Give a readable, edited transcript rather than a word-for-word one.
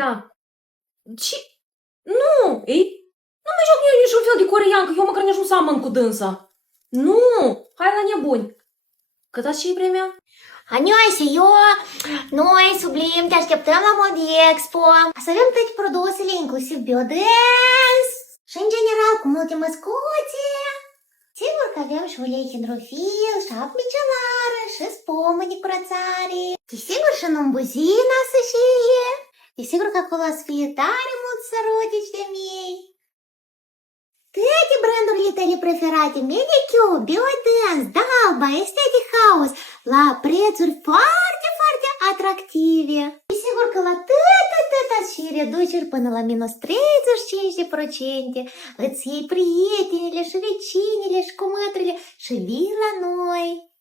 Da. Ce? Nu! Ei? Nu mai joc eu niciun fel de coreeancă, eu măcar nici nu seamăn cu dânsa. Nu! Hai la nebuni! Cât ați și premia? Anioase, noi, Sublim, te așteptăm la Modi Expo. Să avem toate produsele, inclusiv biodance și, în general, cu multe măscuțe. Sigur că avem și ulei hidrofil, și apă micelară, și spumă de curățare. Desigur și numbuzina să fie. Desigur că acolo o să fie tare mult sărutici de mei. Toate brandurile tale preferate, Medicure, Biodance, Dalba, Aesthetic House, la prețuri foarte, foarte atractive. Și sigur că la tot și reduceri până la minus 35%. Îți iei prietenile și vecinile și cumătrile și vii la noi.